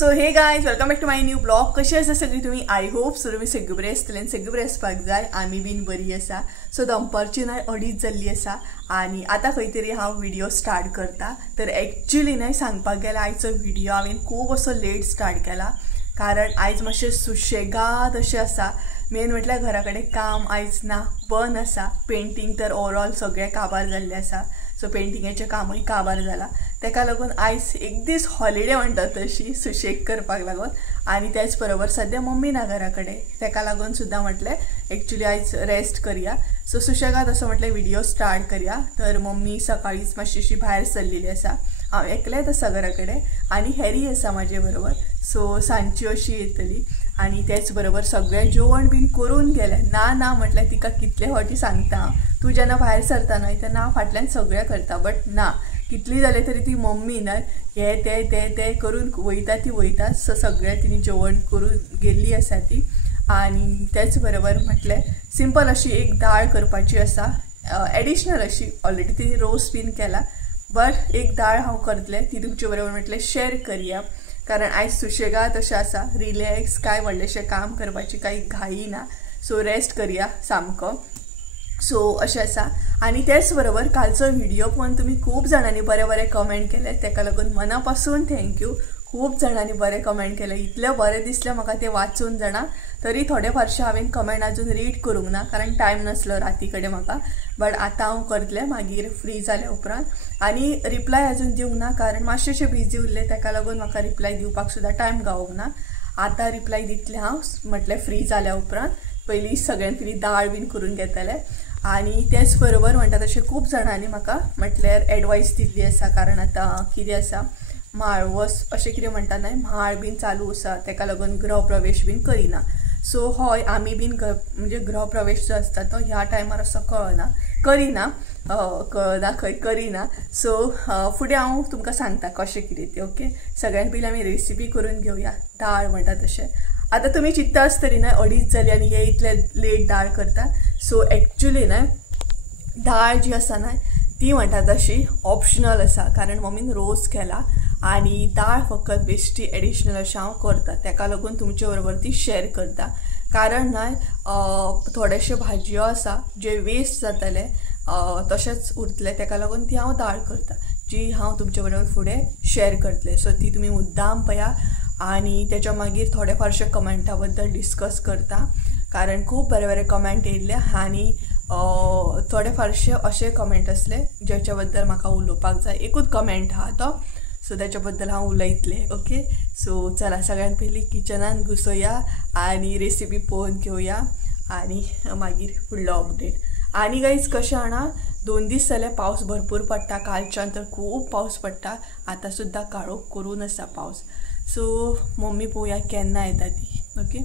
So hey guys welcome back to my new blog. कशी आसा सगळी तुमी? आय होप सो तुमी सगळी बरी आसतली आनी सगळी बरी आसपाक जाय. आमी बीन बरी आसा. सो दनपारची न्हय 2:30 जाल्ली आसा आनी आतां खंय तरी हांव व्हिडिओ स्टार्ट करता. तर एक्चुअली न्हय सांगपाक गेल्यार आयचो व्हिडिओ हांवें खूब असो लेट स्टार्ट केला कारण आयज मातशें सुशेगाद अशें आसा. मेन म्हटल्यार घरा कडेन काम आयज ना, बंद आसा. पेंटींग तर ओवरऑल सगळें काबार जाल्लें आसा. सो पेंटिंगाचें कामूय काबार जाला. तेका लागून आयज एक दीस हॉलिडे म्हणटात तशी सुशेग करपाक लागून. आनी त्याच बरोबर सद्या मम्मी ना घरा कडेन, तेका लागून सुद्दां म्हटलें एक्चुअली आयज रेस्ट करया. सो सुशेगाद असो म्हटलें व्हिडिओ स्टार्ट करया. तर मम्मी सकाळीच मातशीशी भायर सरलेली आसा. हांव एकलेंच आसा घरा कडेन आनी हेरी आसा म्हाजे बरोबर. सो सांजची अशी येतली आनी त्याच बरोबर सगळें जेवण बीन करून गेलें. ना ना म्हटल्यार तिका कितले फावटी सांगता, तूं जेन्ना भायर सरता न्हय तेन्ना हांव फाटल्यान सगळें करता. बट ना, कितली जालें तरी ती मम्मी न्हय हे ते करून वयता ती वयता. सो सगळें तिणी जेवण करून गेल्ली आसा ती. आनी त्याच बरोबर म्हटलें सिंपल अशी एक दाळ करपाची आसा. एडिशनल अशी ऑलरेडी तिणी रोस्ट बीन केला बट एक दाळ हांव करतलें ती तुमचे बरोबर म्हटलें शेअर करया. कारण आयज सुशेगाद अशें आसा, रिलॅक्स, काय व्हडलेशें काम करपाची काही घाई ना. सो रेस्ट करया सामको. सो अशें आसा. आनी त्याच बरोबर कालचो व्हिडिओ पळोवन तुमी खूब जाणांनी बरे बरे कमेंट केले, तेका लागून मना पासून थँक्यू. खूब जाणांनी बरे कमेंट केले, इतलें बरें दिसलें म्हाका ते वाचून जाणा. तरी थोडे फारशे हांवें कमेंट अजून रीड करूंक ना कारण टायम नासलो राती कडेन म्हाका. बट आतां हांव करतलें मागीर फ्री जाल्या उपरांत. आनी रिप्लाय अजून दिवंक ना कारण मातशें बिजी उरलें, तेका लागून म्हाका रिप्लाय दिवपाक सुद्दां टायम गावूंक ना. आतां रिप्लाय दितलें हांव म्हटलें फ्री जाल्या उपरांत. पयलीं सगळ्यांत पयलीं दाळ बीन करून घेतलें. आनी तेच बरोबर म्हणटा तशें खूब जाणांनी म्हाका म्हटल्यार एडवायस दिल्ली आसा. कारण आतां कितें आसा, म्हाळवस अशें कितें म्हणटा न्हय, म्हाळ बीन चालू आसा, तेका लागून गृहप्रवेश बीन करिना. सो हय, आमी बीन म्हणजे गृहप्रवेश जो आसता तो ह्या टायमार असो करिना खंय करिना. सो फुडें हांव तुमकां सांगता कशें कितें तें. ओके, सगळ्यांत पयलीं आमी रेसिपी करून घेवया. दाळ म्हणटा तशें आतां तुमी चिंतता आसतली न्हय 2:30 जाली आनी हे इतले लेट दाळ करता. सो एक्चुअली न्हय दाळ जी आसा न्हय ती म्हणटा तशी ऑप्शनल आसा कारण मम्मीन रोस्ट केला आनी दाळ फकत बेश्टी एडिशनल अशें हांव करता. तेका लागून तुमचे बरोबर ती शेअर करता. कारण न्हय थोडेशे भाजयो आसा जे वेस्ट जातले तशेंच उरतले, तेका लागून ती हांव दाळ करता जी हांव तुमचे बरोबर फुडें शेअर करतलें. सो ती तुमी मुद्दाम पळया आनी तेच्या मागीर थोडे फारशे कमेंटा बद्दल डिस्कस करता कारण खूब बरे बरे कमेंट येयल्ले आनी थोडे फारशे अशे कमेंट असले जेच्या बद्दल म्हाका उलोवपाक जाय. एकूच कमेंट आहा तो, सो त्याच्या बद्दल हांव उलयतलें. ओके, सो चला सगळ्यांत पयलीं किचनान घुसोया आनी रेसिपी पळोवन घेवया आनी मागीर फुडलो अपडेट. आनी गायज कशें आना, 2 दीस जाले पावस भरपूर पडटा. कालच्यान तर खूब पावस पडटा. आतां सुद्दां काळोख करून आसा पावस. सो मम्मी पळोवया केन्ना येता ती. ओके,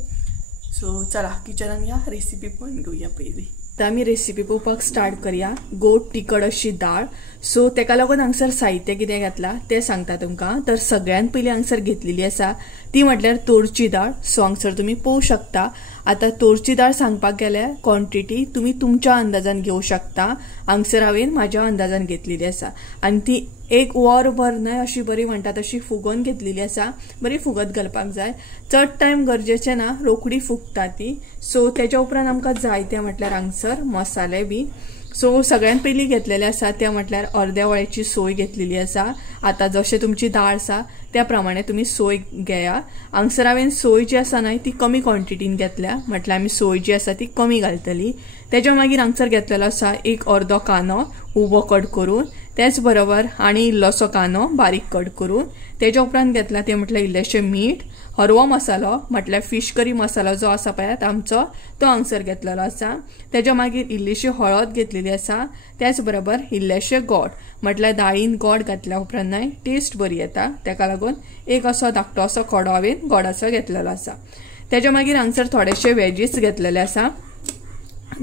सो चला किचनान या, रेसिपी पळोवन घेवया पयलीं. आतां आमी रेसिपी पळोवपाक स्टार्ट करया. गोड तिखट अशी दाळ. सो तेका लागून हांगसर साहित्य कितें घेतला तें सांगता तुमकां. तर सगळ्यांत पयलीं हांगसर घेतलेली आसा ती म्हटल्यार तोरची दाळ. सो हांगसर तुमी पळोवंक शकता. आतां तोरची दाळ सांगपाक गेल्यार क्वॉन्टिटी तुमी तुमच्या अंदाजान घेवं शकता. हांगसर हांवें म्हाज्या अंदाजान घेतलेली आसा आनी ती 1 वरभर न्हय अशी बरी म्हणटा तशी फुगोवन घेतलेली आसा. बरी फुगत घालपाक जाय, चड टायम गरजेचें ना, रोखडी फुगता ती. सो तेच्या उपरांत आमकां जाय तें म्हटल्यार हांगसर मसाले बी. सो सगळ्यांत पयलीं घेतलेले आसा ते म्हटल्यार अर्द्या वळ्याची सोय घेतलेली आसा. आतां जशें तुमची दाळ आसा त्या प्रमाणे तुमी सोय घेया. हांगसर हांवें सोय जी आसा न्हय ती कमी क्वॉन्टिटीन घेतल्या, म्हटल्यार आमी सोय जी आसा ती कमी घालतली. तेच्या मागीर हांगसर घेतलेलो आसा एक अर्दो कांदो उबो कट करून, त्याच बरोबर आनी इल्लोसो कांदो बारीक कट करून. तेच्या उपरांत घेतला ते म्हटल्यार इल्लेशें मीठ, हरवो मसालो म्हटल्यार फिश करी मसालो जो आसा पळयात आमचो तो हांगसर घेतलेलो आसा. तेच्या मागीर इल्लीशी हळद घेतलेली आसा. त्याच बरोबर इल्लेशें गोड म्हटल्यार दाळीन गोड घातल्या उपरांत न्हय टेस्ट बरी येता, तेका लागून एक असो धाकटो असो खडो हांवें गोडाचो घेतलेलो आसा. तेच्या मागीर हांगसर थोडेशे वेजीस घेतलेले आसा.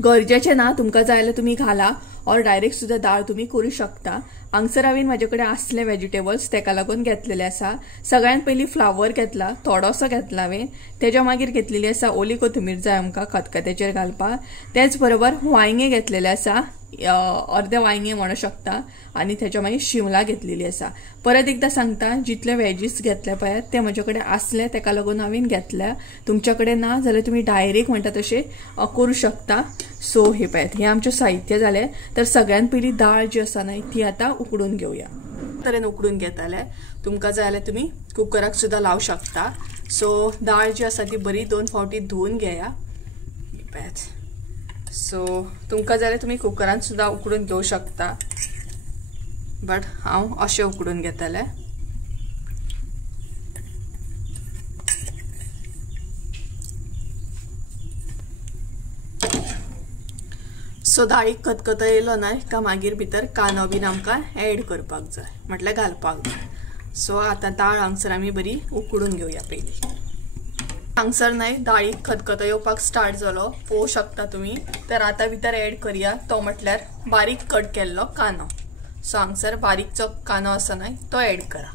गरजेचें ना, तुमकां जाय जाल्यार तुमी घाला और डायरेक्ट सुद्दां दाळ तुमी करूं शकता. हांगसर हांवें म्हाजे कडेन आसले वेजिटेबल्स तेका लागून घेतलेले आसा. सगळ्यांत पयलीं फ्लावर घेतला, थोडोसो घेतला हांवें. तेच्या मागीर घेतलेली आसा ओली कोथमीर जाय आमकां खतखत्याचेर घालपाक. तेच बरोबर वांयगे घेतलेले आसा अर्धे वांगे म्हणू शकता आणि त्याच्या मागीर शिमला घेतलेली आसा। परत एकदा सांगता जितले वेजीस घेतले पळय ते म्हजे कडेन आसले तेका लागून हांवें घेतल्या। तुमच्या कडेन ना जाल्यार तुम्ही डायरेक्ट म्हणटा तशें करू शकता। सो हे पळयात हे आमचे साहित्य झाले। तर सगळ्यात पयली दाळ जी आसा ना ती आता उकडून घेऊया। तरेन उकडून घेताले तुमकां जाय जाल्यार तुम्ही कुकराक सुद्धा लावू शकता। सो दाळ जी आसा ती बरी 2 फावटी धुवून घेया। सो तुमकां जाल्यार तुम्ही कुकरान सुद्धा उकडून घेऊ शकता, बट हांव अशें उकडून घेतले। सो दाळीक खतखतो येयलो ना का मागीर भितर कांदो बीन आमकां ऍड करपाक जाय, म्हटल्यार घालपाक जाय। सो आता दाळ हांगसर आमी बरी उकडून घेवया पयली। हांगसर नाही दाळीक खतखतो येवपाक स्टार्ट जालो पळोवंक शकता तुम्ही। तर आता भितर ऍड करूया तो म्हटल्यार बारीक कट केल्लो कांदो। सो हांगसर बारीकचो कांदो आसा न्हय तो ऍड करा।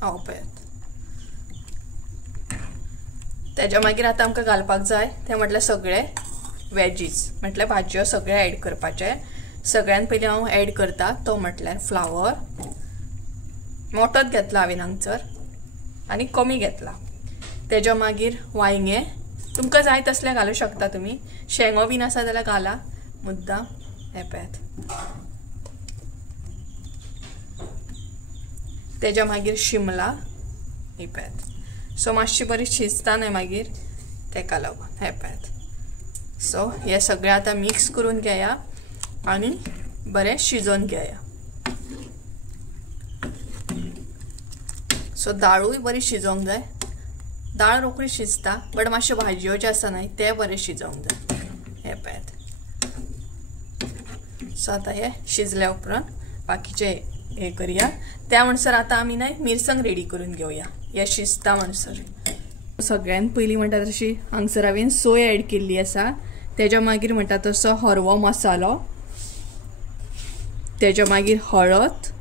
पळयात त्याच्या मागीर आता आमकां घालपाक जाय ते म्हटल्यार सगळे वेजीस, म्हटल्यार भाजयो सगळे ऍड करपाचे। सगळ्यात पयलीं हांव ऍड करता तो म्हटल्यार फ्लावर। मोठोच घेतला हांवें हांगसर आनी कमी घेतला। तेच्या मागीर वांयगे तुमकां जाय तसले घालू शकता तुम्ही। शेंगो बीन आसा जाल्यार घाला मुद्दाम। हे पळयात तेच्या मागीर शिमला हे पळयात। सो मातशी बरी शिजता न्हय मागीर तेका लागून हे पळयात। सो हे सगळे आता मिक्स करून घेया आणि बरे शिजोवन घेया। सो दाळूय बरी शिजोवंक जाय। दाळ रोखडी शिजता बट मातशे भाजयो जे आसा न्हय ते बरे शिजोवंक जाय। हे पळयात सो आता हे शिजल्या उपरांत बाकीचे हे करूया। त्या म्हणसर आता आमी न्हय मिरसांग रेडी करून घेवया हे शिजता म्हणसर। सगळ्यात पयली म्हणटा तशी हांगसर हांवें सोय ऍड केल्ली आसा। तेच्या मागीर म्हणटा तसो हरवो मसालो, तेच्या मागीर हळद,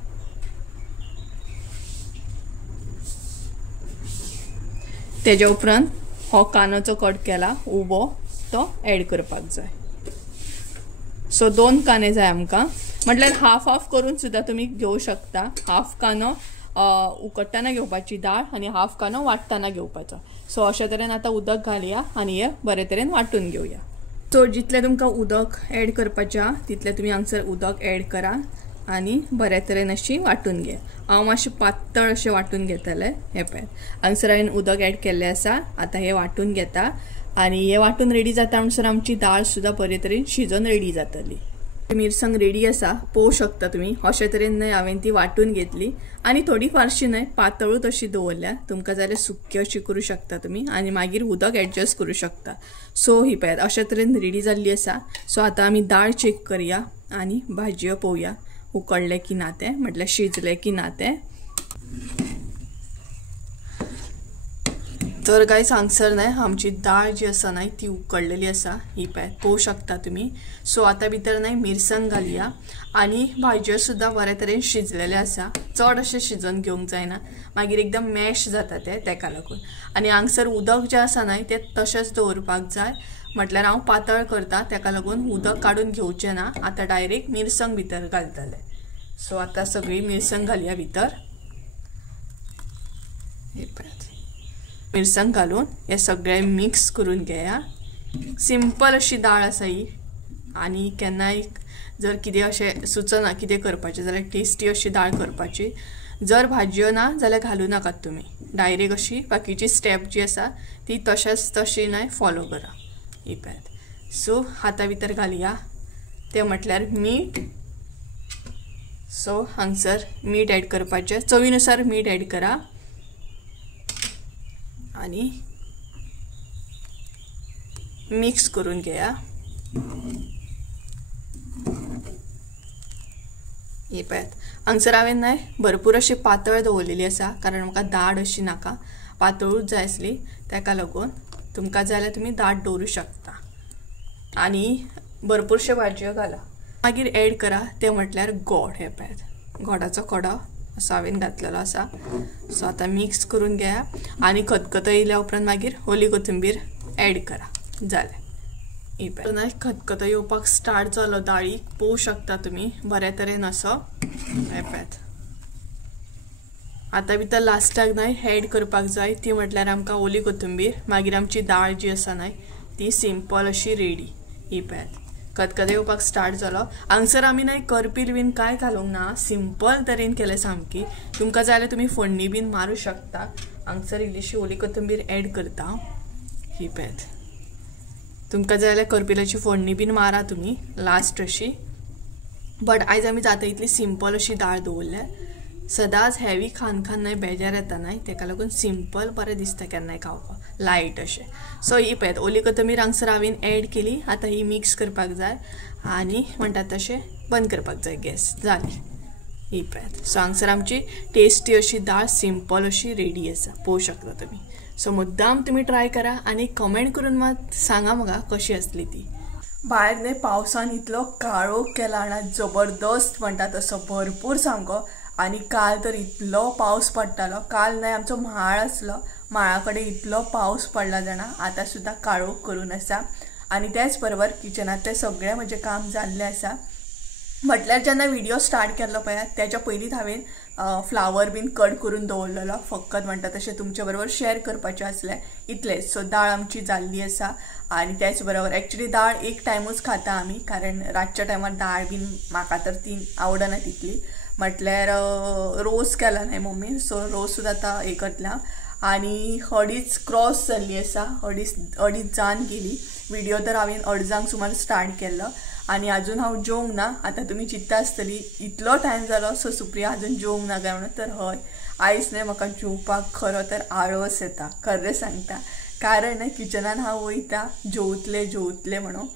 तेच्या उपरांत हो कांदोचो कट केला उबो तो ऍड करपाक जाय। सो 2 कांदे जाय आमकां, म्हटल्यार हाफ हाफ करून सुद्धा तुम्ही घेऊ शकता। हाफ कांदो उकडटाना घेवपाची दाळ आणि हाफ कांदो वाटताना घेवपाचो। सो अशा तरेन आता उदक घालया आणि हे बरे तरेन वाटून घेवया। सो जितले तुमकां उदक ऍड करपाचे तितले तुम्ही हांगसर उदक ऍड करा आणि बऱ्या तरेन अशी वाटून घे। हांव मातशें पातळ अशें वाटून घेतले। हे पळयात हांगसर हांवें उदक ऍड केल्लें आसा। आता हे वाटून घेता आणि हे वाटून रेडी जाता म्हणसर आमची दाळ सुद्धा बरे तरेन शिजोवन रेडी जातली। मिरसांग रेडी आसा पळोवंक शकता तुम्ही। अशा तरेन न्हय हांवें ती वाटून घेतली आणि थोडी फारशी न्हय पातळूच अशी दवरल्या। तुमकां जाल्यार सुक्की अशी करू शकता तुम्ही आणि मागीर उदक ऍडजस्ट करू शकता। सो ही पळयात अशा तरेन रेडी जाल्ली आसा। सो आता आमी दाळ चेक करूया आणि भाजयो पळोवया उकडले की ना ते, म्हटल्यार शिजले की ना ते। तर गायस हांगसर न्हय आमची दाळ जी आसा न्हय ती उकडलेली आसा। ही पळयात पळोवंक शकता तुम्ही। सो आता भितर न्हय मिरसांग घालया आणि भाजयो सुद्धा बऱ्या तरेन शिजलेले आसा। चड अशें शिजोवन घेवंक जायना मागीर एकदम मॅश जाता तेका लागून। आणि हांगसर उदक जे आसा न्हय ते तशेंच दवरपाक जाय, म्हटल्यार हांव पातळ करता तेका लागून उदक काढून घेवचें ना। आता डायरेक्ट मिरसांग भितर घालतले। सो आता सगळी मिरसांग घालया भितर। हे पळयात मिरसांग घालून हे सगळे मिक्स करून घेया। सिंपल अशी दाळ आसा ही आणि केन्नाय जर कितें अशें सुचना कितें करपाचें जाल्यार टेस्टी अशी दाळ करपाची। जर भाजयो ना जाल्यार घालू नाकात तुम्ही, डायरेक्ट अशी बाकीची स्टेप जी आसा ती तशेंच तशी न्हय फॉलो करा। ही पळयात सो हाता भितर घालया ते म्हटल्यार मीठ। सो हांगसर मीठ ऍड करपाचें, चवीनुसार मीठ ऍड करा आणि मिक्स करून घेया। हे पळयात हांगसर हांवें न्हय भरपूर अशी पातळ दवरलेली आसा कारण म्हाका दाट अशी नाका, पातळूच जाय आसली तेका लागून। तुमकां जाय जाल्यार तुमी दाट दवरूं शकता आणि भरपूरशे भाजयो घाला। मागीर ऍड करा ते म्हटल्यार गोड। हे पळयात गोडाचो कडो असो हांवें घातलेलो आसा। सो आता मिक्स करून घेया आणि खतखतो येयल्या उपरांत मागीर ओली कोथिंबीर ॲड करा जालें ही पळय खतखतो येवपाक स्टार्ट जालो दाळीक पळोवंक शकता तुमी बऱ्या तरेन असो पळयात आता भितर लास्टाक न्हय ॲड करपाक जाय ती म्हटल्यार आमकां ओली कोथिंबीर मागीर आमची दाळ जी आसा न्हय ती सिंपल अशी रेडी ही पळयात खतखतो येवपाक स्टार्ट जालो हांगसर आमी न्हय करपील बीन काय घालूंक ना सिंपल तरेन केले सामकी तुमकां जाय जाल्यार तुमी फोडणी बीन मारूं शकता हांगसर इल्लीशी ओली कोथिंबीर ॲड करता ही पळयात तुमकां जाय जाल्यार करपिलाची फोडणी बीन मारा तुमी लास्ट अशी बट आयज आमी जाता इतली सिंपल अशी दाळ दवरल्या सदांच हेवी खान न्हय बेजार येता न्हय तेका लागून सिंपल बरें दिसता केन्नाय खावपाक लायट अशें सो ही पळयात ओली कोथिंबीर हांगसर हांवें ॲड केली आतां ही मिक्स करपाक जाय आनी म्हणटात तशें बंद करपाक जाय गॅस जाली ही पळयात सो हांगसर आमची टेस्टी अशी दाळ सिंपल अशी रेडी आसा पळोवंक शकता तुमी सो मुद्दाम तुमी ट्राय करा आनी कमेंट करून मात सांगा म्हाका कशी आसली ती भायर न्हय पावसान इतलो काळोख केला आनी जबरदस्त म्हणटा तसो भरपूर सामको आनी काल तर इतलो पावस पडटालो काल न्हय आमचो म्हाळ आसलो म्हाळा कडेन इतलो पावस पडला जाणा आतां सुद्दां काळोख करून आसा आनी त्याच बरोबर किचनांतलें सगळें म्हजें काम जाल्लें आसा म्हटल्यार जेन्ना व्हिडिओ स्टार्ट केल्लो पळयात तेच्या पयलींच हांवें फ्लावर बीन कट करून दवरलेलो फकत म्हणटा तशें तुमचे बरोबर शेअर करपाचें आसलें इतलेंच सो दाळ आमची जाल्ली आसा आनी त्याच बरोबर एक्चुली दाळ एक टायमूच खाता आमी कारण रातच्या टायमार दाळ बीन म्हाका तर ती आवडना तितली म्हटल्यार रोस केला न्हय मम्मीन सो रोस सुद्दां आतां हें करतलें आनी अडीच क्रॉस जाल्ली आसा अडीच जावन गेली व्हिडिओ तर हांवें अर्जांक सुमार स्टार्ट केल्लो आनी आजून हांव जेवंक ना आतां तुमी चिंतता आसतली इतलो टायम जालो सो सुप्रिया आजून जेवंक ना काय म्हणून तर हय आयज न्हय म्हाका जेवपाक खरो तर आळस येता खरें सांगता कारण न्हय किचनान हांव वयता जेवतलें म्हणून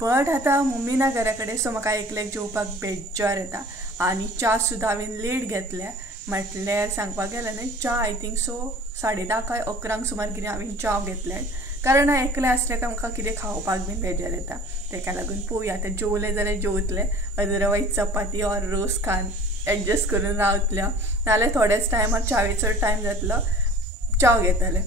बट आतां मम्मी ना घरा कडेन सो म्हाका एकल्याक जेवपाक बेजार येता आनी च्या सुद्दां हांवें लेट घेतल्या म्हटल्यार सांगपाक गेल्यार न्हय च्या आय थिंक सो 10:30 काय 11 सुमार कितें हांवें च्या घेतल्या कारण हांव एकलें आसलें काय म्हाका कितें खावपाक बीन बेजार येता तेका लागून पळोवया आतां जेवलें जाल्यार जेवतलें अदरवायज चपाती ऑर रोस खान एडजस्ट करून रावतलें नाल्यार थोड्याच टायमार च्यावेचो टायम जातलो च्या घेतलें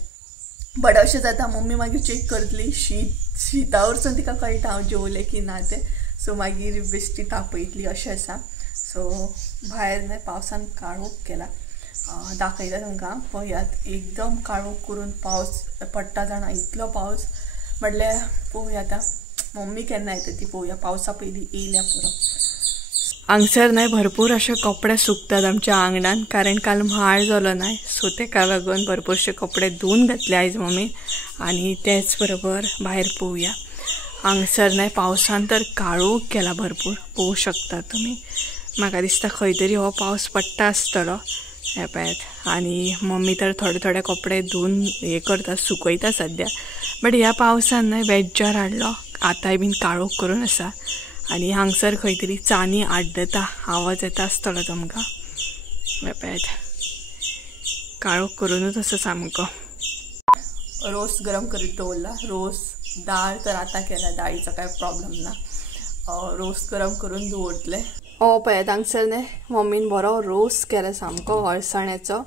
बट अशें जाता मम्मी मागीर चेक करतली शीता वरसून तिका कळटा हांव जेवलें की ना तें सो मागीर बेश्टी तापयतली अशें आसा सो भायर न्हय पावसान काळोख केला दाखयता तुमकां पळयात एकदम काळोख करून पावस पडटा जाणा इतलो पावस म्हटल्यार पळोवया आतां मम्मी केन्ना येता ती पळोवया पावसा पयलीं येयल्या पुरो हांगसर न्हय भरपूर अशे कपडे सुकतात आमच्या आंगणान कारण काल म्हाळ जालो न्हय सो तेका लागून भरपूरशे कपडे धुवन घातले आयज मम्मी आनी तेच बरोबर भायर पळोवया हांगसर न्हय पावसान तर काळोख केला भरपूर पळोवंक शकता तुमी म्हाका दिसता खंय तरी हो पावस पडटा आसतलो हे पळयात आनी मम्मी तर थोडे कपडे धुवन हे करता सुकयता सद्या बट ह्या पावसान न्हय बेजार हाडलो आतांय बीन काळोख करून आसा आनी हांगसर खंय तरी चानी आड्डता आवाज येता आसतलो तुमकां हे पळयात काळोख करूनच आसा सामको रोस गरम करीत दवरला रोस दाळ तर आतां केला दाळीचो कांय प्रॉब्लेम ना रोस गरम करून दवरतले पळयात हांगसर न्हय मम्मीन बरो रोस केला सामको हळसाण्याचो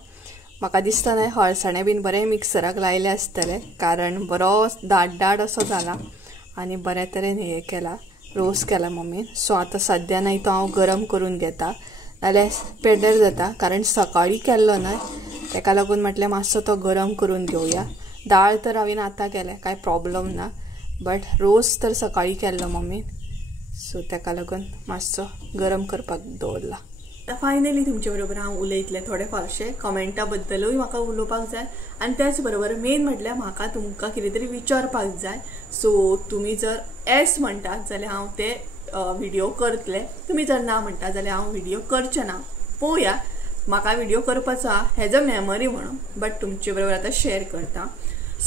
म्हाका दिसता न्हय हळसाणे बीन बरें मिक्सराक लायले आसतले कारण बरो दाट असो जाला आनी बऱ्या तरेन हे केला रोस केला मम्मीन सो आतां सद्या न्हय तो हांव गरम करून घेता नाल्यार पेड्डेर जाता कारण सकाळीं केल्लो न्हय तेका लागून म्हटल्यार मातसो तो गरम करून घेवया दाळ तर हांवें आतां केलें कांय प्रॉब्लेम ना बट रोस तर सकाळीं केल्लो मम्मीन सो तेका लागून मातसो गरम करपाक दवरला फायनली तुमचे बरोबर हांव उलयतलें थोडे फारशे कमेंटा बद्दलूय म्हाका उलोवपाक जाय आनी त्याच बरोबर मेन म्हटल्यार म्हाका तुमकां कितें तरी विचारपाक जाय सो तुमी जर येस म्हणटात जाल्यार हांव ते व्हिडिओ करतलें तुमी जर ना म्हणटात जाल्यार हांव व्हिडिओ करचें ना पळोवया म्हाका व्हिडिओ करपाचो आसा हेज अ मेमरी म्हणून बट तुमचे बरोबर आतां शेअर करता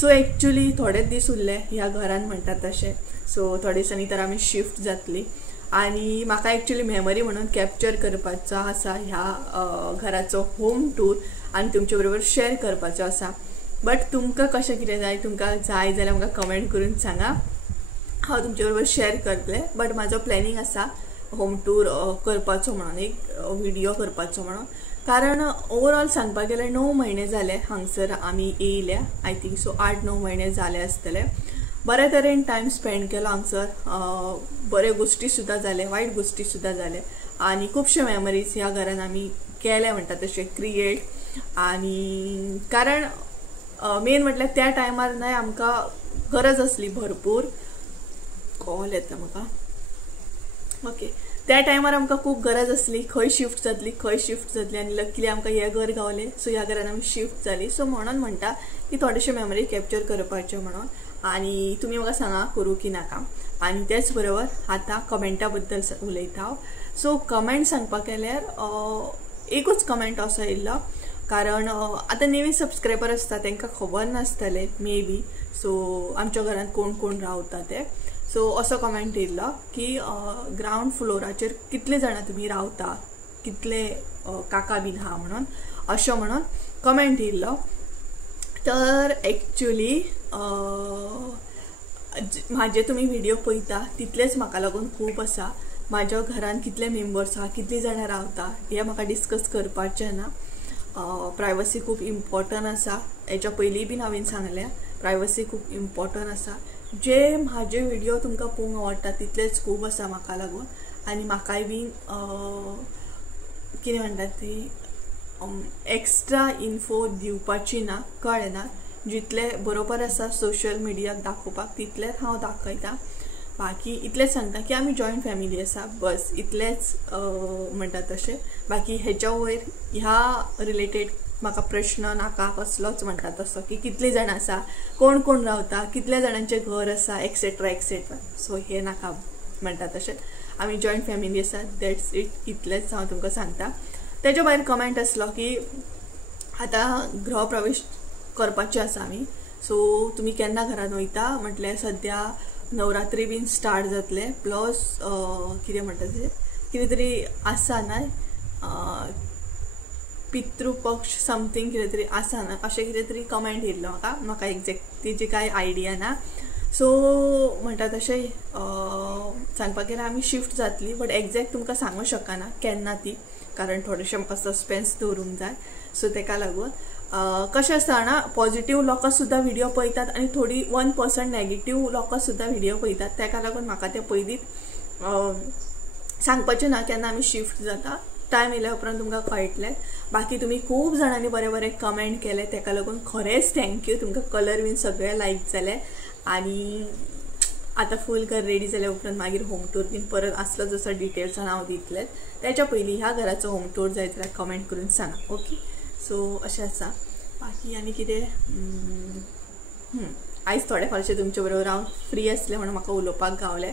सो एक्चुली थोडेच दीस उरले ह्या घरान म्हणटात तशें सो थोडे दिसांनी तर आमी शिफ्ट जातली आनी म्हाका एक्चुली मेमरी म्हणून कॅप्चर करपाचो आसा ह्या घराचो होम टूर आनी तुमचे बरोबर शेअर करपाचो आसा बट तुमकां कशें कितें जाय तुमकां जाय जाल्यार म्हाका कमेंट करून सांगा हांव तुमचे बरोबर शेअर करतलें बट म्हाजो प्लॅनिंग आसा होम टूर करपाचो म्हणून एक व्हिडिओ करपाचो म्हणून कारण ओवरऑल सांगपाक गेल्यार 9 म्हयने जाले हांगसर आमी येयल्या आय थिंक सो 8-9 म्हयने जाले आसतले बऱ्या तरेन टायम स्पेंड केलो हांगसर. बरे गोष्टी सुद्दां जाले, वायट गोष्टी सुद्दां जाले आनी खुबशे मेमरीज ह्या घरान आमी केले म्हणटा तशें क्रिएट. आनी कारण मेन म्हटल्यार त्या टायमार न्हय आमकां गरज आसली भरपूर. कॉल येता म्हाका. ओके, त्या टायमार आमकां खूब गरज आसली खंय शिफ्ट जातली आनी लकीली आमकां हें घर गावलें. सो ह्या घरान आमी शिफ्ट जाली. सो म्हणून म्हणटा की थोडेशे मेमरी कॅप्चर करपाचे म्हणून. आनी तुमी म्हाका सांगा करूं की नाका. आनी त्याच बरोबर आतां कमेंटा बद्दल उलयता हांव. सो कमेंट सांगपाक गेल्यार एकूच कमेंट असो येयल्लो, कारण आतां नवे सबस्क्रायबर आसता तांकां खबर नासतलें मे बी. सो आमच्या घरान कोण कोण रावता ते. सो असो कमेंट येयल्लो की ग्रावंड फ्लोराचेर कितले जाणां तुमी रावता, कितले काका बीन हा म्हणून, अशें म्हणून कमेंट येयल्लो. तर एक्चुली म्हाजे तुमी व्हिडिओ पळयता तितलेच म्हाका लागून खूब आसा. म्हाज्या घरान कितले मेंबर्स आहा, कितली जाणां रावता हें म्हाका डिस्कस करपाचें ना. प्रायवसी खूब इम्पॉर्टंट आसा. हेच्या पयलीं बीन हांवें सांगलें प्रायवसी खूब इम्पॉर्टंट आसा. जे म्हाजे व्हिडिओ तुमकां पळोवंक आवडटा तितलेच खूब आसा म्हाका लागून. आनी म्हाकाय बीन कितें म्हणटात ती एक्स्ट्रा इन्फो दिवपाची ना, कळ्ळें ना. जितले बरोबर आसा सोशल मिडियाक दाखोवपाक तितलेच हांव दाखयता. बाकी इतलेच सांगता की आमी जॉयंट फॅमिली आसा, बस इतलेच म्हणटा तशें. बाकी हेच्या वयर ह्या रिलेटेड म्हाका प्रश्न नाका कसलोच म्हणटा तसो की कितली जाणां आसा, कोण कोण रावता, कितल्या जाणांचें घर आसा, एक्सेट्रा एक्सेट्रा. सो हे नाका म्हणटा तशें. आमी जॉयंट फॅमिली आसा, दॅट्स इट. इतलेच हांव तुमकां सांगता. तेच्या भायर कमेंट आसलो की आतां गृहप्रवेश करपाचे आसा आमी. सो तुमी केन्ना घरान वयता म्हटल्यार सद्या नवरात्री बीन स्टार्ट जातले. प्लस कितें म्हणटा तें कितें तरी आसा ना, पितृपक्ष समथींग कितें तरी आसा ना, अशें कितें तरी कमेंट येयल्लो म्हाका एक्झॅक्ट तेजी कांय आयडिया ना. सो म्हणटा तशें सांगपाक गेल्यार आमी शिफ्ट जातली, बट एक्झॅक्ट तुमकां सांगूं शकना केन्ना ती, कारण थोडेशें म्हाका सस्पेन्स दवरूंक जाय. सो तेका लागून कशें आसता ना, पॉझिटिव्ह लोकां सुद्दां व्हिडिओ पळयतात आनी थोडी 1% नेगेटिव्ह लोकां सुद्दां व्हिडिओ पळयतात. तेका लागून म्हाका ते पयलींच सांगपाचें ना केन्ना आमी शिफ्ट जाता. टायम येयल्या उपरांत तुमकां कळटलें. बाकी तुमी खूब जाणांनी बरे बरे कमेंट केले, तेका लागून खरेंच थँक्यू. तुमकां कलर बीन सगळे लायक जाले. आनी आतां फूल घर रेडी जाल्या उपरांत मागीर होम टूर बीन परत आसलो जसो डिटेल्सान हांव दितलें. तेच्या पयलीं ह्या घराचो होम टूर जाय जाल्यार कमेंट करून सांगा. ओके, सो अशें आसा. बाकी आनी कितें आयज थोडे फारशे तुमचे बरोबर हांव फ्री आसलें म्हणून म्हाका उलोवपाक गावलें.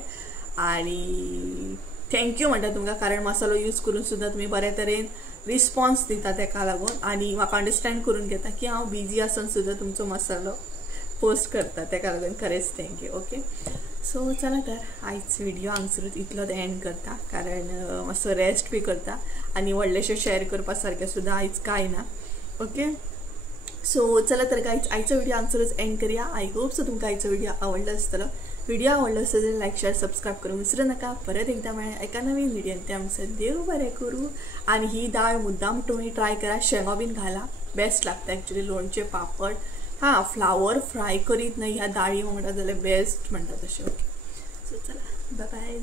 आनी थँक्यू म्हणटा तुमकां, कारण मसालो यूज करून सुद्दां तुमी बऱ्या तरेन रिस्पॉन्स दिता तेका लागून. आनी म्हाका अंडरस्टँड करून घेता की हांव बिजी आसून सुद्दां तुमचो मसालो पोस्ट करता, तेका लागून खरेंच थँक्यू. ओके, सो चला तर आयज व्हिडिओ हांगसरूच इतलोच एंड करता, कारण मातसो रेस्ट बी करता आनी व्हडलेशें शेअर करपा सारकें सुद्दां आयज कांय ना. ओके, सो चला तर गायज आयचो व्हिडिओ हांगसरूच एंड करूया. आय होप सो तुमकां आयचो व्हिडिओ आवडलो आसतलो. व्हिडिओ आवडलो असेल तर लाईक शेअर सबस्क्राईब करूंक विसरू नका. परत एकदा मेळ्या एका नवीन व्हिडिओन. ते आमचं देव बरें करूं. आणि ही डाळ मुद्दाम तुम्ही ट्राय करा, शेंगो बीन घाला, बेस्ट लागता ॲक्च्युली. लोणचे, पापड, हां फ्लावर फ्राय करीत नाही ह्या डाळी म्हणटा जाल्यार बेस्ट म्हणटा तशें. ओके, सो चला बाय बाय.